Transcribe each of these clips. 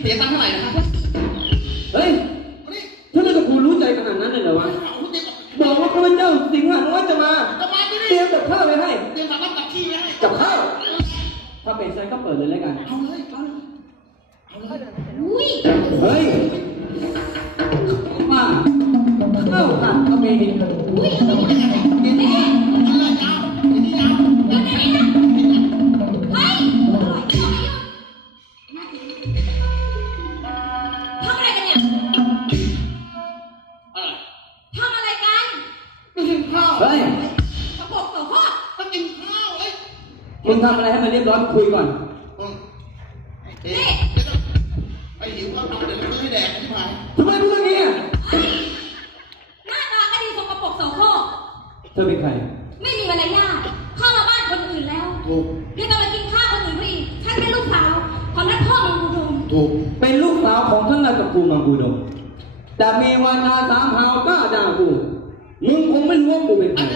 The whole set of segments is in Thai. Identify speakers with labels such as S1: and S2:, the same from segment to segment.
S1: เสียตังค์เท่าไหร่นะครับ
S2: เฮ้ยถ้าเรื่องกับกูรู้ใจขนาดนั้นเลยเหรอวะบอกว่าข้าพเจ้าสิงหาน้อยจะมาเตรียมกับข้าวไว้ให้
S1: เตรียมกับรับกับขี้ไว้ให้
S2: กับข้าวถ้าเป็นฉันก็เปิดเลยแล้วกัน
S1: เอาเลย
S3: อุ้ย
S2: เฮ้ยมาเข้าตัดก็เป็น
S3: อุ้ยอะไรเนี่ย
S1: เดี๋ยวนี้อะไรยาวเดี๋ยวนี้ยาว
S3: เดี๋ยวนี้นะเฮ้ยทำอะไรกันเนี่ยทำอะไรกัน
S1: ไม่กินข้าว
S2: เฮ้ย
S3: กระบอกต่อข้อ
S1: ต้องกินข้าวเอ้ย
S2: มึงทำอะไรให้มันเรียบร้อยคุยก่อน
S1: นี่ไอ้หิวข้าวเดี๋ยวเราซื้อให้แดกที่ผ่าน
S2: ทำไมพูดอย่างนี้อ่ะ
S3: หน้าตาก็ดีสกปรกโสโครก
S2: เธอเป็นใคร
S3: ไม่มีมารยาทเข้ามาบ้านคนอื่นแล้วยังจะมากินข้าวคนอื่นเขาอีกฉันเป็นลูกสาวของท่านพ่อมังคูดม
S1: ถูก
S2: เป็นลูกสาวของท่านราชกูมังคูดมแต่มีวาจาสามหาวก้าด่ากูมึงคงไม่รู้ว่ากูเป็นใคร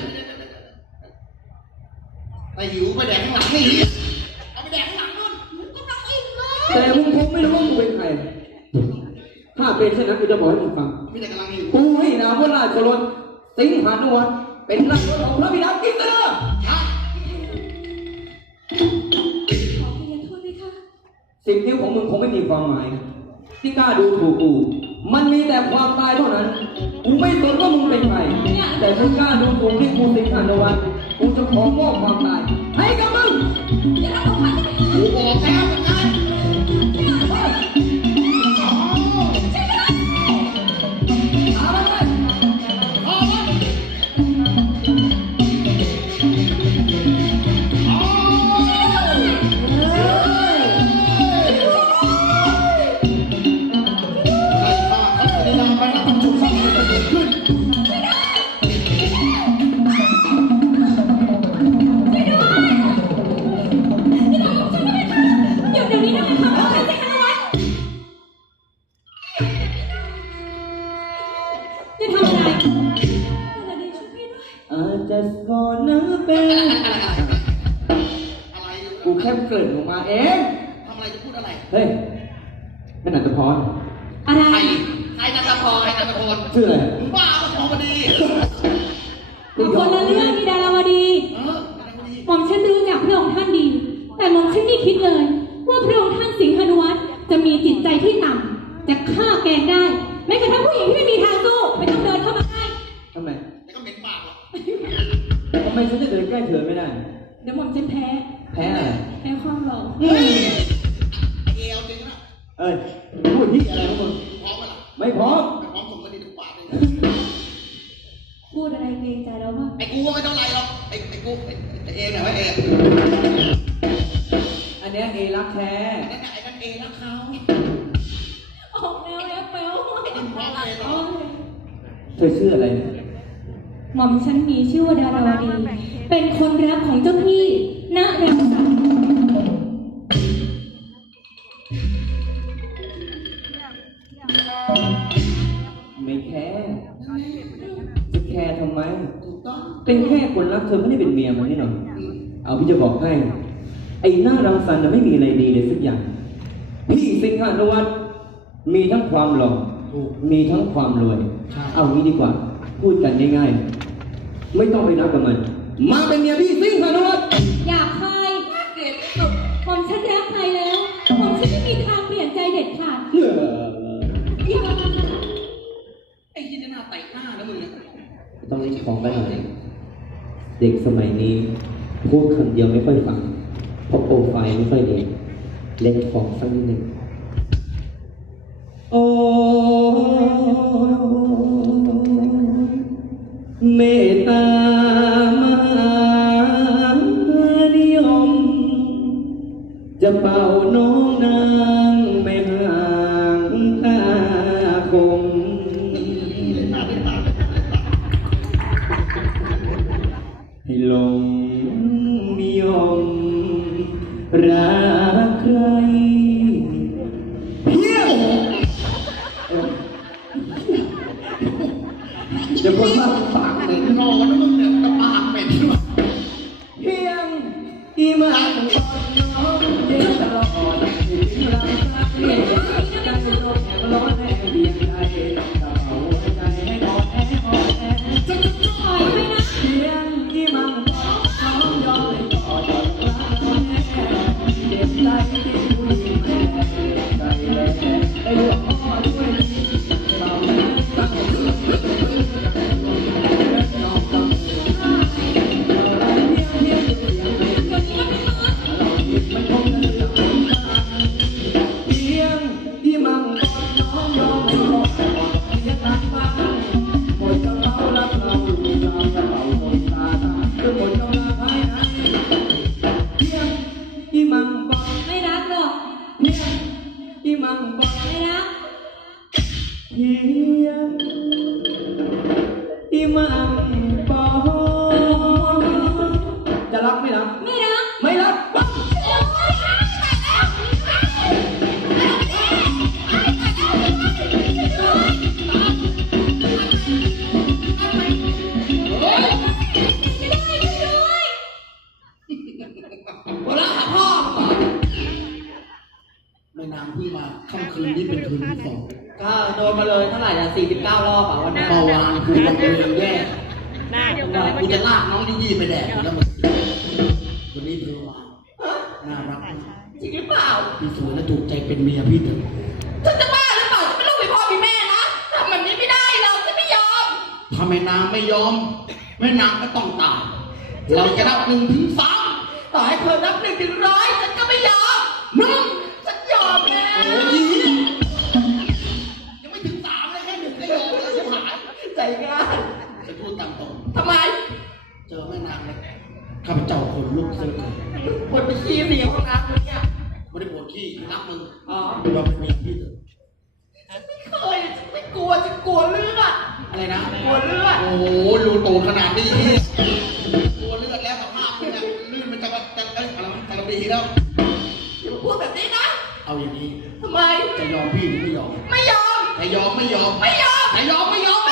S1: ไอ้หิวไปแดกข้างหลังนี่เอาไปแดกข้างหลังนู่น
S3: ก็ต้องอิ่มเลย
S2: แต่มึงคงไม่รู้ว่ากูเป็นใครถ้าเป็นเช่นนั้นกูจะบอกให้มึงฟัง
S1: ไม่ได้กำลังหิว
S2: กูให้นามว่าราชรถสิงหานุวัฒน์เป็นราชรถของพระบิดากินเตอร์
S3: ขอเพียงโทษด้วยค่ะ
S2: 10 นิ้วของมึงคงไม่มีความหมายที่กล้าดูถูกกูมันมีแต่ความตายเท่านั้นกูไม่สนว่ามึงเป็นใครแต่ถ้ากล้าดูถูกที่กูสิงหานุวัฒน์กูจะขอมอบความตายให้กับมึง
S3: อย่าทำผมไป
S1: กูบอกแล้วเหมือนกัน
S2: จะก่อนนะเป็นกูแค่เกิดออกมาเอง
S1: ทำอะไรจะพูดอะไร
S2: เฮ้ยเป็นอัตพร
S3: อะไร
S1: ใครนัตพร
S2: ชื่ออะไร
S1: มึงบ้าปะทองพอดี
S4: คนละเรื่องมีดาราวดีหม่อมฉันรู้จักพระองค์ท่านดีแต่หม่อมฉันไม่คิดเลยว่าพระองค์ท่านสิงหานุวัฒน์จะมีจิตใจที่ต่ำจะฆ่าแกงได้แม้กระทั่งผู้หญิงที่ไม่มีทางสู้ไม่ต้องเดินเข้ามาใกล้
S2: ทำไม
S1: ก็เหม็นปากหรอก
S2: ทำไมฉันจะเดินใกล้เธอไม่ได้
S4: เดี๋ยวหม่อมฉันแพ้
S2: อะไร
S4: แพ้ความหล่อ
S1: เอวจริงนะ
S2: เอ้ยพูดที่อะไรของมึง
S1: พร้อมไหมล่ะ
S2: ไม่พร้อม
S1: ส่งมาดีทุกปากเลย
S4: พูดอะไรเกรงใจแล้วมั้ง
S1: ไอ้กูไม่ต้องไรหรอกไอ้กูไอ้เอไหนวะเอ
S2: อันนี้เอรักแท้
S1: ไอ้นั่นเอรักเขา
S4: ออกแนวแอปเปิล
S1: ไอ้นี่พร้อมเลยเนาะ
S2: เธอชื่ออะไร
S4: หม่อมฉันมีชื่อว่าดาราวดีเป็นคนรักของเจ้าพี่ณเรวสัน
S2: ไม่แคร์จะแคร์ทำไมเป็นแค่คนรักเธอไม่ได้เป็นเมียมันนี่หรอเอาพี่จะบอกให้ไอ้หน้ารังสรรค์ไม่มีอะไรดีเลยสักอย่างพี่สิงหานุวัฒน์มีทั้งความหล่อมีทั้งความรวยเอางี้ดีกว่าพูดกันง่ายๆไม่ต้องไปนับกับมันมาเป็นเมียพี่สิงหานุวัฒน์
S4: อยากใครเด็ดสุดผมฉันรักใครแล้วผมฉันไม่มีทางเปลี่ยนใจเด็ดขาด
S1: ไอ้ที่หน้าไต่หน้าแล้วมึง
S2: ต้องเล่นของกันหน่อยเด็กสมัยนี้พูดคำเดียวไม่ค่อยฟังเพราะโปรไฟล์ไม่ค่อยดีเล่นของสักนิดหนึ่งโอ้เมตตามหานิยมจะเป่าน้องนางไม่ห่างตาคมให้ลงนิยมรักใครเพียงจะพูดว่าปากเหม็น
S1: รอกันนะมึงเนี่ยกระปากเหม็นด้วย
S2: เพียงอีมาน้องเดินตลอดที่รักเพียงที่มั่งปองจะรักไม่รัก
S3: ไม่รัก
S2: ไม่รักปั๊บหัวเราะหาพ่อ
S1: แม่นางที่มาค่ำคืนนี้เป็นคืนที่สอง
S2: ก็โดนมาเลยเท่าไหร่อะ49 รอบอ่ะวันนี้
S1: เมื่อวานกูวันเดียวแย่กูจะลากน้องยี่ไปแดกแล้วมึงวันนี้เธอมาน่ารักมาก
S2: จริงหรือเปล่า
S1: พี่สวยและถูกใจเป็นเมียพี่เถอะ
S2: ฉันจะบ้าหรือเปล่าฉันเป็นลูกมีพ่อมีแม่นะทำแบบนี้ไม่ได้หรอกฉันไม่ยอม
S1: ถ้าแม่นางไม่ยอมแม่นางก็ต้องตายเราจะนับ1 ถึง 3
S2: ต่อให้เธอนับ1 ถึง 100ฉันก็ไม่ยอม
S1: 1
S2: ฉันยอมแล้ว
S1: โอ้ยยังไม่ถึง3เลยแค่1ก็ยอมเลยชิบหาย
S2: ใจง่าย
S1: จะพูดตามตรง
S2: ทำไม
S1: เจอแม่นางเลยข้าพเจ้าคนลุกเสือเกิน
S2: ปวดไปขี้เสียห้องน้ำเลยเนี่ย
S1: ไม่ได้ปวดขี้รักมึง
S2: อ๋อ
S1: เราเป็นเมียพี่เถอะ
S2: ไม่เคยฉันไม่กลัวฉันกลัวเลือด
S1: อะไรนะ
S2: กลัวเลือด
S1: โอ้โหรูโตขนาดนี้ตัวเลือดแล้วสภาพมึงเนี่ยลื่นมันจะอะไรกระบีแล้ว
S2: อย่ามาพูดแบบนี้นะ
S1: เอาอย่างนี้
S2: ทำไม
S1: จะยอมพี่หรือไม่ยอม
S2: ไม่ยอม
S1: ถ้ายอมไม่ยอม
S2: ไม่ยอม
S1: ถ้ายอมไม่ยอม